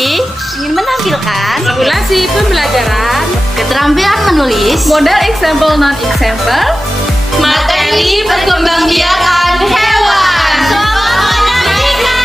kali ingin menampilkan simulasi pembelajaran, keterampilan menulis, model example non-example, materi perkembangbiakan hewan. Selamat menyaksikan.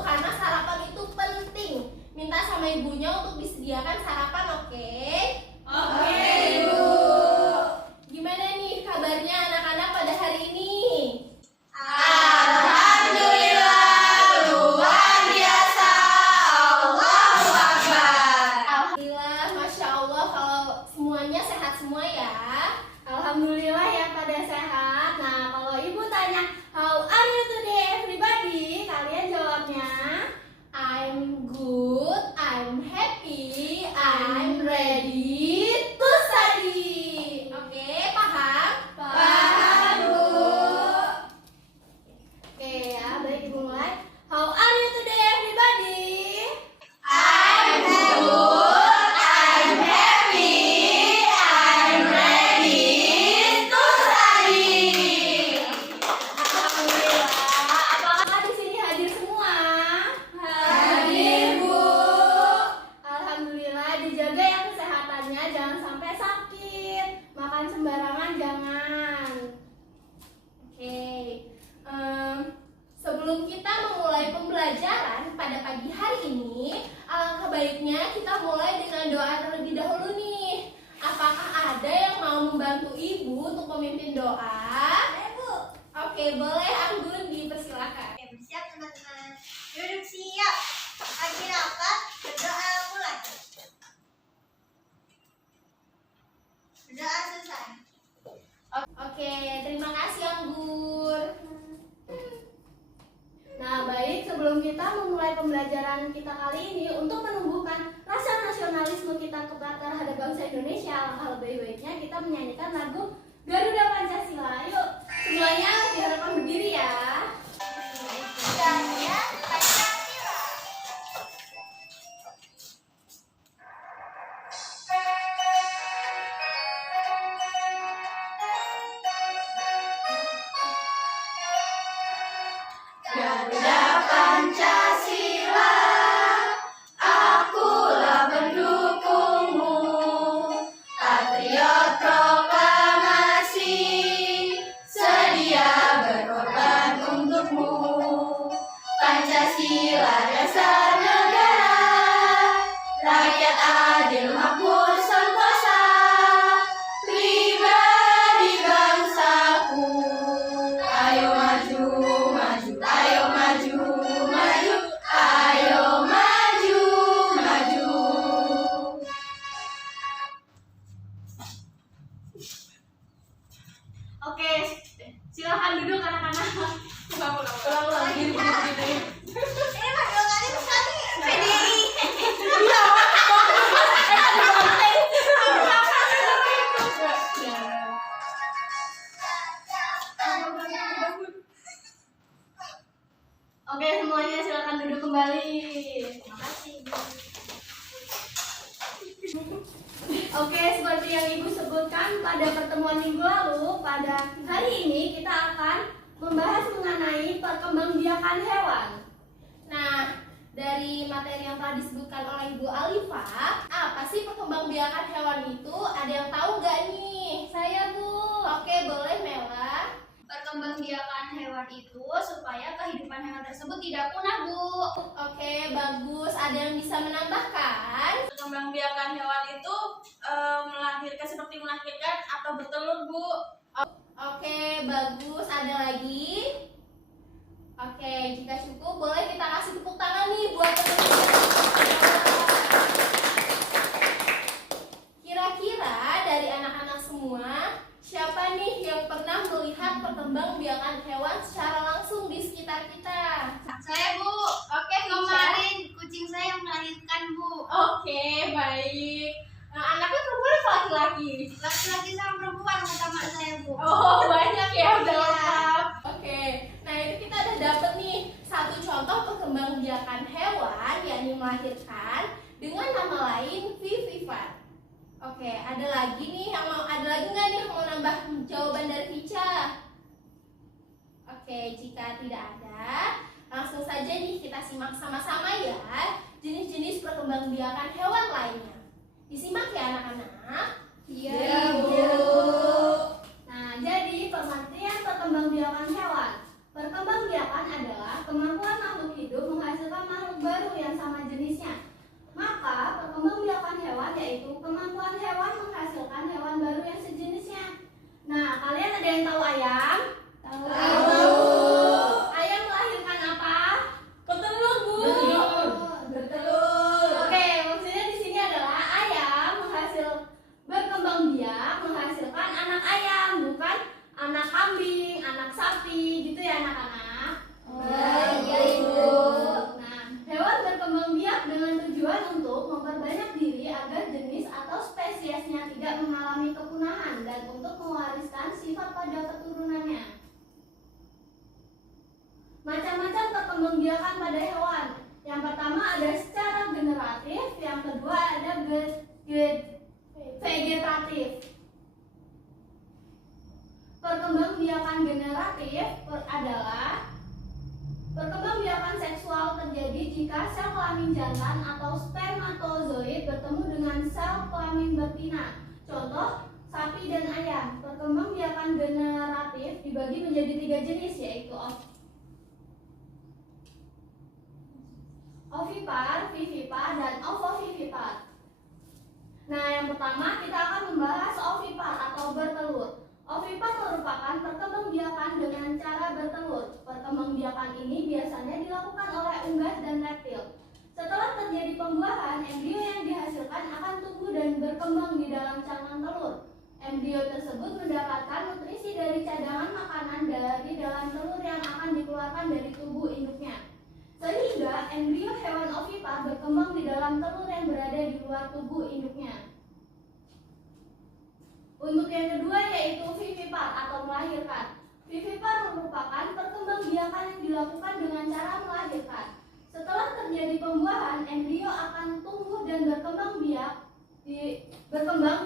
Karena sarapan itu penting. Minta sama ibunya untuk disediakan sarapan, oke? Oke, Ibu. Gimana nih kabarnya anak-anak pada hari ini? Alhamdulillah, luar biasa. Allahu Akbar. Alhamdulillah, Masya Allah kalau semuanya sehat semua ya. Alhamdulillah ya pada sehat. Nah, kalau Ibu tanya, how are you today everybody? Kalian jawabnya, I'm good, I'm happy, I'm ready to study. Oke, paham? Paham, Bu. Oke ya, baik Ibu mulai. How are you today everybody? I'm good, I'm happy, I'm ready to study. Alhamdulillah. Apakah di sini hadir semua? Hadir, Bu. Alhamdulillah, dijaga ya kesehatannya, jangan sampai sakit. Makan sembarangan jangan. Oke. Sebelum kita memulai pembelajaran pada pagi hari ini, alangkah baiknya kita mulai dengan doa terlebih dahulu nih. Apakah ada yang mau membantu Ibu untuk memimpin doa? Bu. Oke, boleh Anggun dipersilakan. Siap teman-teman, duduk siap. Lagi rapat, berdoa mulai. Berdoa selesai. Oke, terima kasih Anggur. Nah, baik, sebelum kita memulai pembelajaran kita kali ini, untuk menumbuhkan rasa nasionalisme kita terhadap bangsa Indonesia, alangkah lebih baiknya kita menyanyikan lagu Garuda Pancasila. Yuk, semuanya diharapkan berdiri ya. Garuda Pancasila. Garuda Pancasila, akulah pendukungmu, patriot proklamasi, sedia berkorban untukmu. Pancasila dasar negara, rakyat adil makmur sentosa, pribadi bangsaku. Ayo maju, maju, ayo maju, maju, ayo maju, maju. Oke, silakan duduk anak-anak. Ulang-ulang, gini, gini. Ini mah dua kali sekali. PDI. Oke, semuanya silakan duduk kembali. Terima kasih, Bu. Oke, seperti yang Ibu sebutkan pada pertemuan minggu lalu, pada hari ini kita akan membahas mengenai perkembangbiakan hewan. Nah, dari materi yang telah disebutkan oleh Ibu Alifa, apa sih perkembangbiakan hewan itu? Ada yang tahu nggak nih? Saya, Bu. Oke, boleh Mela. Perkembangbiakan hewan itu supaya kehidupan hewan tersebut tidak punah, Bu. Oke, bagus. Ada yang bisa menambahkan? Perkembangbiakan hewan itu melahirkan seperti melahirkan atau bertelur, Bu. Oke, bagus. Ada lagi? Oke, jika cukup boleh kita kasih tepuk tangan nih buat teman-teman. Kira-kira dari anak-anak semua, siapa nih yang pernah melihat perkembangbiakan hewan secara langsung di sekitar kita? Saya, Bu. Oke, Kemarin kucing saya melahirkan, Bu. Oke, baik. Nah, anaknya perempuan atau laki-laki? Laki-laki sama perempuan kata mak saya, Bu. Oh, banyak ya, udah Iya. lengkap. Oke, nah itu kita udah dapet nih satu contoh perkembangbiakan hewan yakni melahirkan dengan nama lain vivipar. Oke, ada lagi nggak nih yang mau nambah jawaban dari Vica? Oke, jika tidak ada, langsung saja nih kita simak sama-sama ya jenis-jenis perkembangbiakan hewan lainnya. Disimak ya anak-anak. Iya, Bu. Nah, jadi pengertian perkembangbiakan hewan. Perkembangbiakan adalah kemampuan makhluk hidup menghasilkan makhluk baru yang sama jenisnya. Maka, perkembangbiakan hewan yaitu kemampuan hewan menghasilkan hewan baru yang sejenisnya. Nah, kalian ada yang tahu ayam? Tahu. Ayam melahirkan apa? Bertelur, Bu. Bertelur. Oke, maksudnya di sini adalah ayam berkembang biak menghasilkan anak ayam, bukan anak kambing, anak sapi, gitu ya anak-anak. Iya, Ibu. Nah, hewan berkembang biak dengan tujuan untuk memperbanyak diri agar jenis atau spesiesnya tidak mengalami kepunahan dan untuk mewariskan sifat pada keturunannya. Macam-macam perkembangbiakan pada hewan. Yang pertama ada secara generatif, yang kedua ada vegetatif. Perkembangbiakan generatif adalah perkembangbiakan seksual terjadi jika sel kelamin jantan atau spermatozoid bertemu dengan sel kelamin betina. Contoh, sapi dan ayam. Perkembangbiakan generatif dibagi menjadi 3 jenis, yaitu ovipar, vivipar, dan ovovivipar. Nah, yang pertama kita akan membahas ovipar atau bertelur. Ovipar merupakan perkembangbiakan dengan cara bertelur. Perkembangbiakan ini biasanya dilakukan oleh unggas dan reptil. Setelah terjadi pembuahan, embrio yang dihasilkan akan tumbuh dan berkembang di dalam cangkang telur. Embrio tersebut mendapatkan nutrisi dari cadangan makanan dari dalam telur yang akan dikeluarkan dari tubuh induknya. Sehingga embrio hewan ovipar berkembang di dalam telur yang berada di luar tubuh induknya. Untuk yang kedua yaitu vivipar atau melahirkan. Vivipar merupakan perkembangbiakan yang dilakukan dengan cara melahirkan. Setelah terjadi pembuahan, embrio akan tumbuh dan berkembang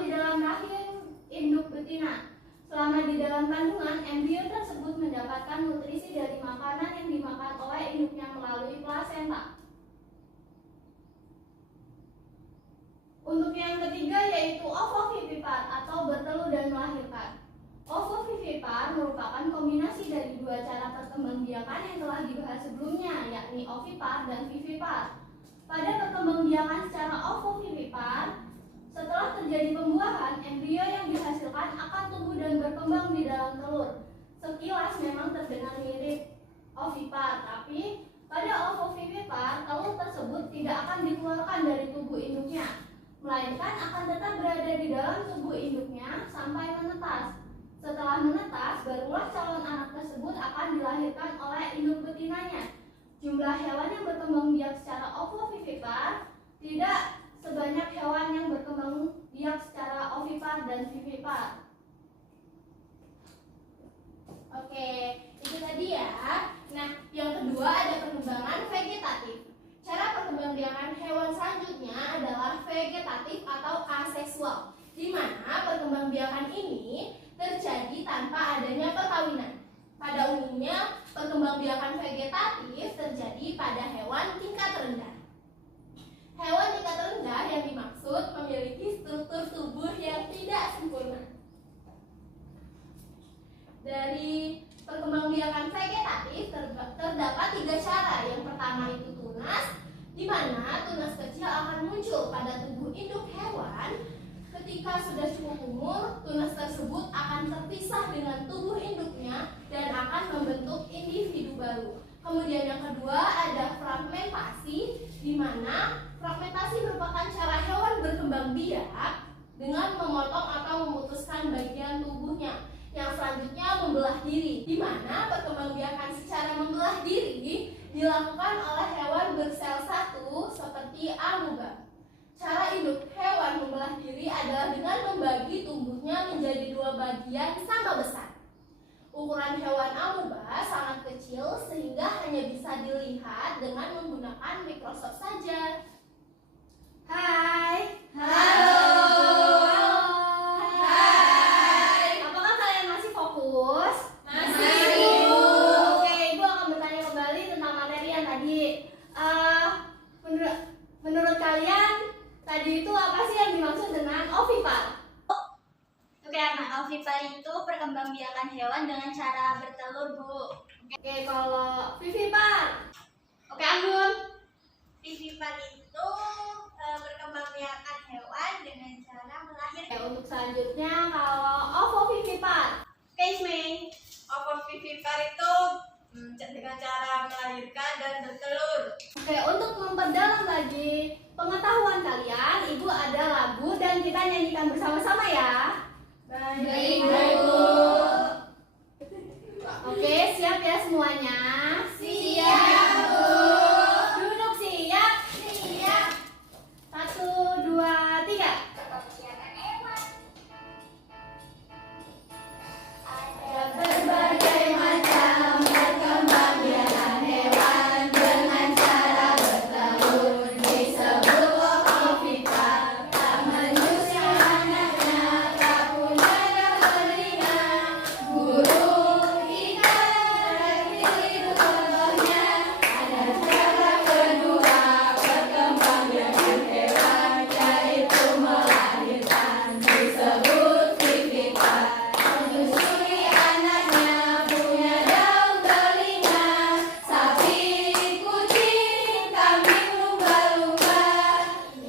di dalam rahim induk betina. Selama di dalam kandungan, embrio tersebut mendapatkan nutrisi dari makanan yang dimakan oleh induknya melalui plasenta. Untuk yang ketiga yaitu ovovivipar atau bertelur dan melahirkan. Ovovivipar merupakan kombinasi dari 2 cara perkembangbiakan yang telah dibahas sebelumnya, yakni ovipar dan vivipar. Pada perkembangbiakan secara ovovivipar, setelah terjadi pembuahan, embrio yang dihasilkan akan tumbuh dan berkembang di dalam telur. Sekilas memang terdengar mirip ovipar, tapi pada ovovivipar, telur tersebut tidak akan dikeluarkan dari tubuh induknya, melainkan akan tetap berada di dalam tubuh induknya sampai menetas. Setelah menetas, barulah calon anak tersebut akan dilahirkan oleh induk betinanya. Jumlah hewan yang berkembang biak secara ovovivipar tidak sebanyak hewan yang berkembang biak secara ovipar dan vivipar. Oke, itu tadi ya. Nah, yang kedua ada perkembangan vegetatif. Cara perkembangbiakan hewan selanjutnya adalah vegetatif atau aseksual, di mana perkembangbiakan ini terjadi tanpa adanya perkawinan. Pada umumnya, perkembangbiakan vegetatif mana tunas kecil akan muncul pada tubuh induk hewan. Ketika sudah cukup umur, tunas tersebut akan terpisah dengan tubuh induknya dan akan membentuk individu baru. Kemudian yang kedua ada fragmentasi, di mana fragmentasi merupakan cara hewan berkembang biak dengan memotong atau memutuskan bagian tubuhnya. Yang selanjutnya membelah diri, di mana perkembangbiakan secara membelah diri dilakukan oleh hewan bersel satu seperti amoeba. Cara induk hewan membelah diri adalah dengan membagi tubuhnya menjadi dua bagian sama besar. Ukuran hewan amoeba sangat kecil sehingga hanya bisa dilihat dengan menggunakan mikroskop saja. Hai. Halo. Apakah kalian masih fokus? Masih. Oke, Ibu akan bertanya kembali tentang materi yang tadi. Menurut kalian tadi itu apa sih yang dimaksud dengan ovipar? Oke anak, ovipar itu perkembangbiakan hewan dengan cara bertelur, Bu. Oke, kalau vivipar? Oke Anggun. Vivipar itu perkembangbiakan hewan dengan cara melahirkan. Oke, untuk selanjutnya kalau ovovivipar. Isme. Ovovivipar itu dengan cara melahirkan dan bertelur. Oke, untuk memperdalam lagi pengetahuan kalian, Ibu ada lagu dan kita nyanyikan bersama-sama ya. Baik, Bu. Oke, siap ya semuanya? Siap, Bu. Duduk siap? Siap. 1, 2, 3. Ada berbagai macam perkembangbiakan hewan dengan cara bertelur disebut ovipar. Tak menyusui anaknya, tak punya telinga. Burung, ikan, reptil itu contohnya. Ada cara kedua perkembangbiakan hewan, yaitu melahirkan disebut vivipar. Menyusui anaknya punya daun telinga. Sapi, kucing, kambing lumba-lumba.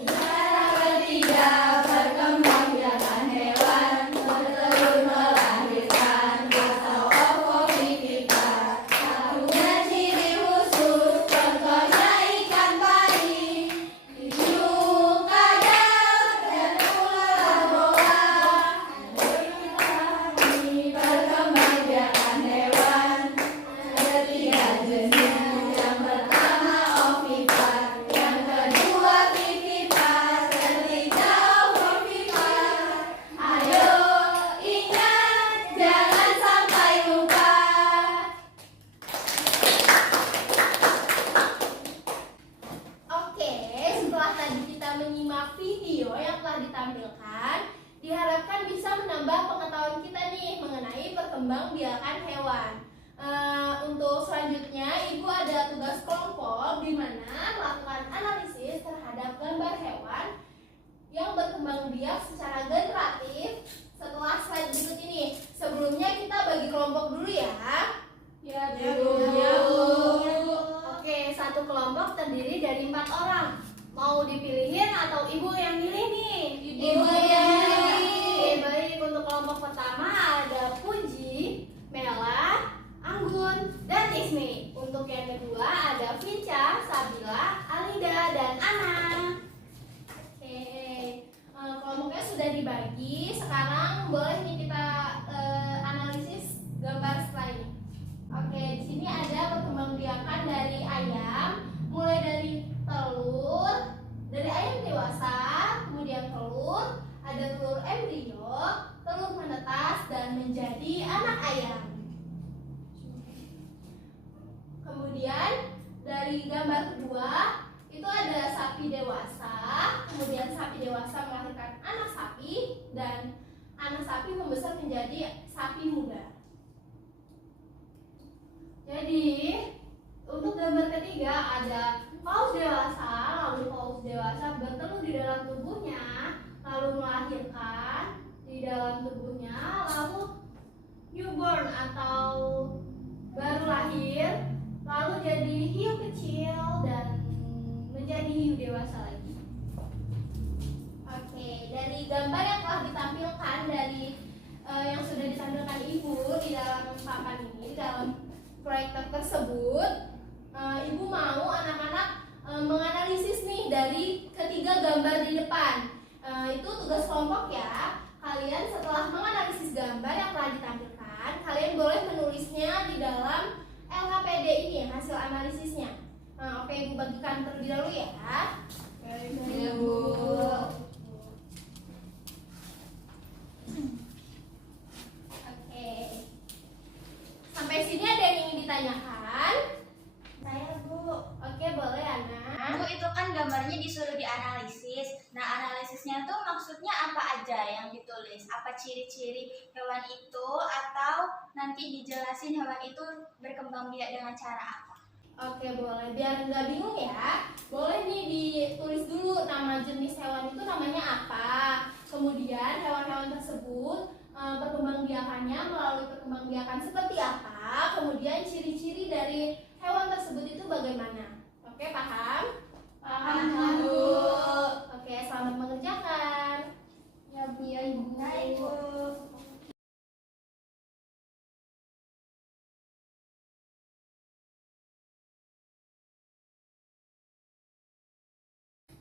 Cara ketiga perkembangbiakan hewan, bertelur melahirkan atau ovovivipar. Tak punya ciri khusus, contohnya ikan pari, hiu, kadal, dan ular boa. Ini perkembangbiakan hewan, ada 3 jenis. Yang pertama ovipar, yang kedua vivipar, ketiga ovovivipar. Ayo ingat, jangan sampai lupa. Oke, setelah tadi kita menyimak video yang telah ditampilkan, diharapkan bisa menambah pengetahuan kita nih mengenai perkembangbiakan hewan. Untuk selanjutnya, Ibu ada tugas kelompok di mana melakukan analisis terhadap gambar hewan yang berkembang biak secara generatif setelah slide berikut ini. Sebelumnya kita bagi kelompok dulu ya. Ya, Bu. Oke, satu kelompok terdiri dari 4 orang. Mau dipilihin atau Ibu yang milih nih? Ibu yang yang milih. Oke, baik. Untuk kelompok pertama ada Puji, Mela, Anggun, dan Ismi. Untuk yang kedua ada Vinca, Sabila, Alida, dan Ana. Oke, kelompoknya sudah dibagi. Sekarang boleh nih kita analisis gambar setelah ini. Oke, di sini ada perkembangbiakan dari ayam, mulai dari telur, dari ayam dewasa, kemudian telur, ada telur embrio, telur menetas, dan menjadi anak ayam. Kemudian dari gambar kedua itu ada sapi dewasa, kemudian sapi dewasa melahirkan anak sapi, dan anak sapi membesar menjadi sapi muda. Jadi untuk gambar ketiga ada paus dewasa, lalu paus dewasa bertelur di dalam tubuhnya, lalu melahirkan di dalam tubuhnya, lalu newborn atau baru lahir, lalu jadi hiu kecil dan menjadi dewasa lagi. Oke, dari gambar yang telah ditampilkan dari yang sudah ditampilkan Ibu di dalam papan ini, di dalam proyektor tersebut, Ibu mau anak-anak menganalisis nih dari ketiga gambar di depan. Itu tugas kelompok ya. Kalian setelah menganalisis gambar yang telah ditampilkan, kalian boleh menulisnya di dalam LHPD ini, hasil analisisnya. Oke, Ibu bagikan terlebih dahulu ya. Iya, Bu. Oke. Sampai sini ada yang ingin ditanyakan? Saya, Bu. Oke, boleh Ana. Bu, itu kan gambarnya disuruh dianalisis. Nah, analisisnya tuh maksudnya apa aja yang ditulis? Apa ciri-ciri hewan itu, atau nanti dijelasin hewan itu berkembang biak dengan cara apa? Oke, boleh. Biar nggak bingung ya, boleh nih ditulis dulu nama jenis hewan itu namanya apa. Kemudian hewan-hewan tersebut perkembangbiakannya melalui perkembangbiakan seperti apa. Kemudian ciri-ciri dari hewan tersebut itu bagaimana. Oke, paham? Paham, Bu. Oke, selamat mengerjakan. Ya, Bu, ya, Ibu. Baik, Bu.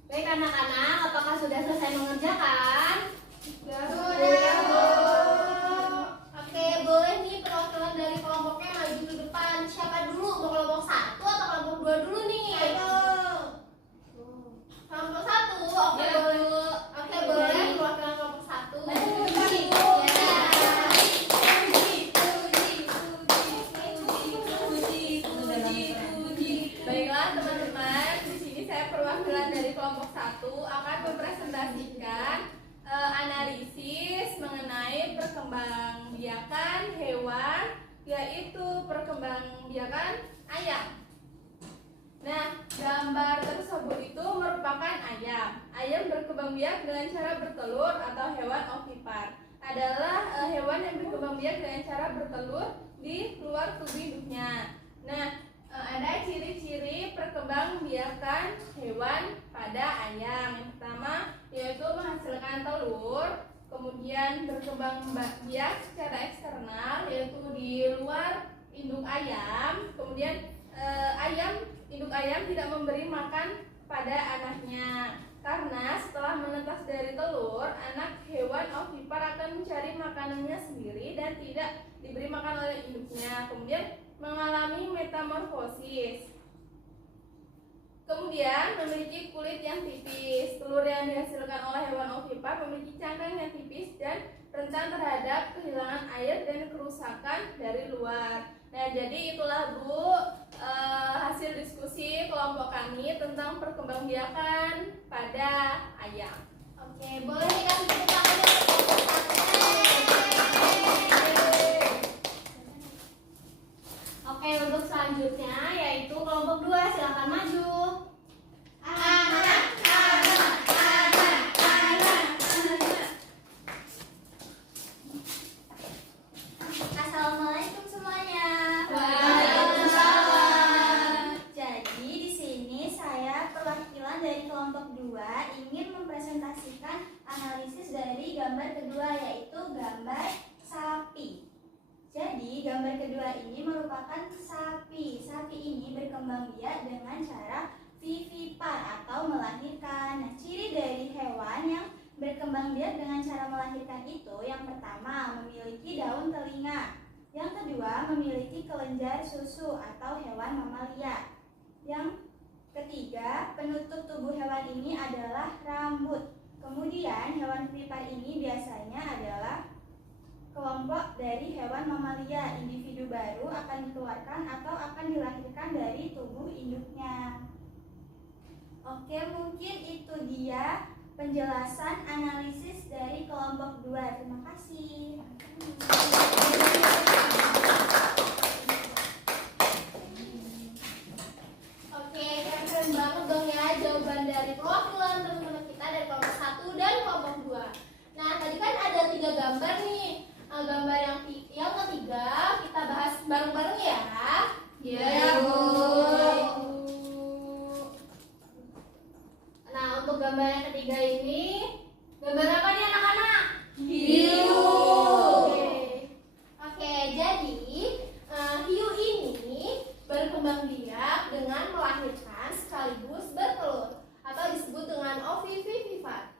Baik anak-anak, apakah sudah selesai mengerjakan? Sudah, Bu. Oke, boleh nih perwakilan dari kelompoknya maju ke depan. Siapa dulu? Mau kelompok 1 atau kelompok 2 dulu nih? Kelompok 1, oke Ya, boleh. Oke, boleh perwakilan kelompok 1. Baiklah teman-teman, di sini saya perwakilan dari kelompok 1 akan mempresentasikan analisis mengenai perkembangbiakan hewan, yaitu perkembangbiakan ayam. Nah, gambar tersebut itu merupakan ayam. Ayam berkembang biak dengan cara bertelur atau hewan ovipar. Adalah hewan yang berkembang biak dengan cara bertelur di luar tubuh induknya. Nah, ada ciri-ciri perkembangbiakan hewan pada ayam. Yang pertama yaitu menghasilkan telur, kemudian berkembang biak secara eksternal yaitu di luar induk ayam. Kemudian induk ayam tidak memberi makan pada anaknya, karena setelah menetas dari telur, anak hewan ovipar akan mencari makanannya sendiri dan tidak diberi makan oleh induknya. Kemudian mengalami metamorfosis. Kemudian memiliki kulit yang tipis. Telur yang dihasilkan oleh hewan ovipar memiliki cangkang yang tipis dan rentan terhadap kehilangan air dan kerusakan dari luar. Nah, jadi itulah Bu hasil diskusi kelompok kami tentang perkembangbiakan pada ayam. Oke, boleh dikasih tepuk tangan untuk kelompok 1. Oke, untuk selanjutnya yaitu kelompok 2, silakan maju. Assalamualaikum semuanya. Waalaikumsalam. Jadi di sini saya perwakilan dari kelompok 2 ingin mempresentasikan analisis dari gambar kedua, yaitu gambar sapi. Jadi gambar kedua ini merupakan sapi. Sapi ini berkembang biak dengan cara vivipar atau melahirkan. Nah, ciri dari hewan yang berkembang biak dengan cara melahirkan itu, yang pertama memiliki daun telinga, yang kedua memiliki kelenjar susu atau hewan mamalia, yang ketiga penutup tubuh hewan ini adalah rambut. Kemudian hewan vivipar ini biasanya adalah kelompok dari hewan mamalia. Individu baru akan dikeluarkan atau akan dilahirkan dari tubuh induknya. Oke, mungkin itu dia penjelasan analisis dari kelompok 2. Terima kasih. Oke, keren banget dong ya jawaban dari perwakilan teman-teman kita dari kelompok 1 dan kelompok 2. Nah, tadi kan ada 3 gambar nih. Gambar yang ketiga kita bahas bareng-bareng ya. Iya, Bu. gambar yang ketiga ini gambar apa nih anak-anak? Hiu. Oke, jadi hiu ini berkembang biak dengan melahirkan sekaligus bertelur atau disebut dengan ovivivipat.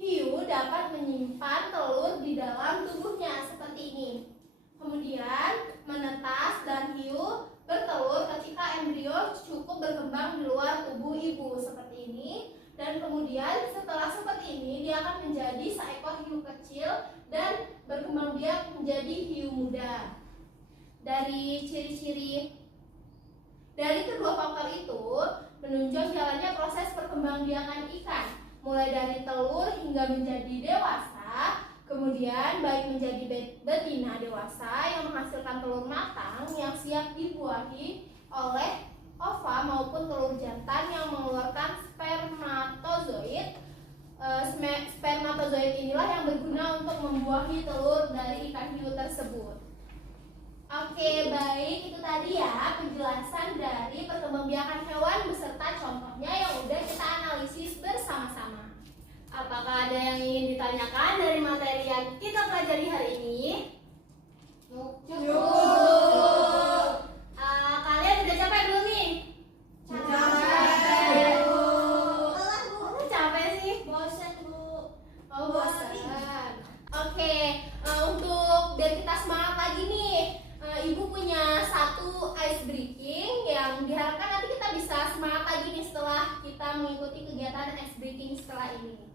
Hiu dapat menyimpan telur di dalam tubuhnya seperti ini. Kemudian menetas dan hiu bertelur ketika embrio cukup berkembang di luar tubuh ibu seperti ini. Dan kemudian setelah seperti ini dia akan menjadi seekor hiu kecil dan berkembang biak menjadi hiu muda. Dari ciri-ciri dari kedua faktor itu menunjang jalannya proses perkembangbiakan ikan, mulai dari telur hingga menjadi dewasa, kemudian baik menjadi betina dewasa yang menghasilkan telur matang yang siap dibuahi oleh ova maupun telur jantan yang mengeluarkan spermatozoid. Spermatozoid inilah yang berguna untuk membuahi telur dari ikan hiu tersebut. Oke, baik, itu tadi ya penjelasan dari perkembangbiakan hewan beserta contohnya yang udah kita analisis bersama-sama. Apakah ada yang ingin ditanyakan dari materi yang kita pelajari hari ini? Cukup. Kalian udah capek belum nih? Capek. Kok capek sih? Bosan, Bu. Oh, bosan. Oke, untuk biar kita semangat lagi nih, Ibu punya satu ice breaking yang diharapkan nanti kita bisa semangat lagi nih setelah kita mengikuti kegiatan ice breaking setelah ini.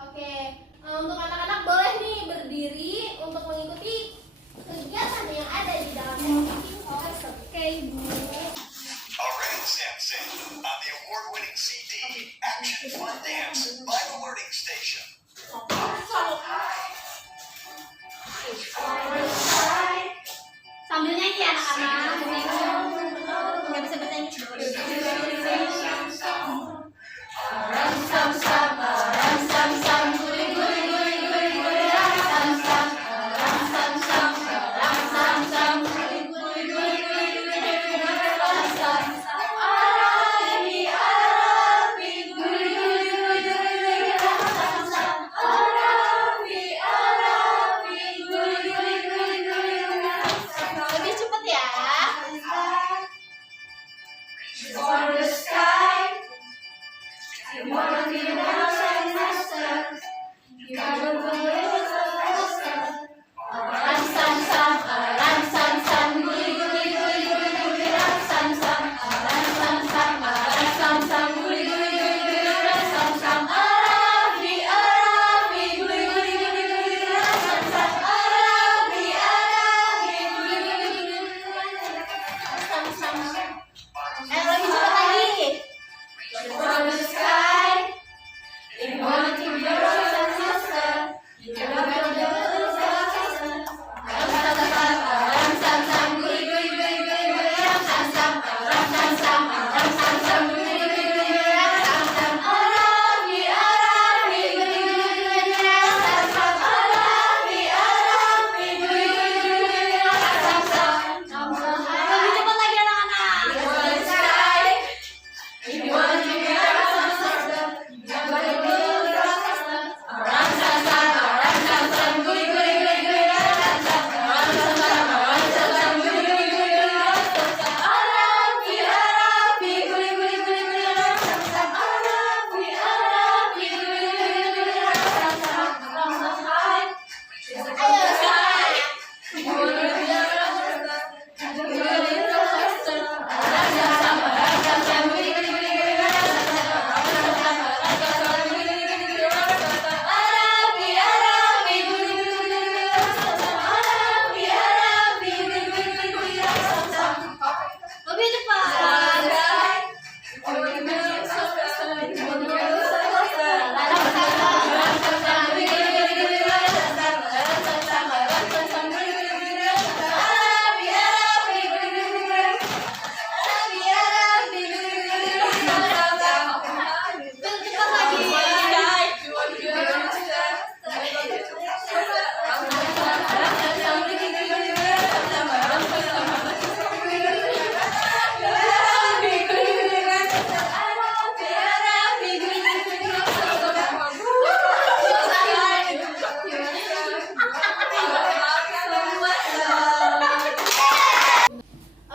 Oke, untuk anak-anak boleh nih berdiri untuk mengikuti kegiatan yang ada di dalam ice breaking tersebut. Oke, Ibu. Alright, Samson, on the award-winning CD, Action Fun Dance by The Learning Station. Sambil nyanyi anak-anak. Nggak bisa bahasa Inggris.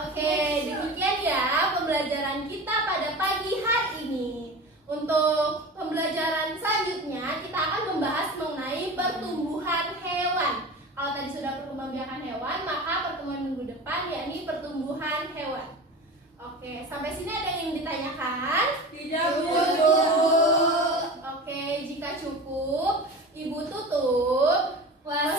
Oke, demikian ya pembelajaran kita pada pagi hari ini. Untuk pembelajaran selanjutnya kita akan membahas mengenai pertumbuhan hewan. Kalau tadi sudah perkembangbiakan hewan, maka pertemuan minggu depan yakni pertumbuhan hewan. Oke, sampai sini ada yang ingin ditanyakan? Tidak, Bu. Oke, jika cukup, Ibu tutup. Wassalamualaikum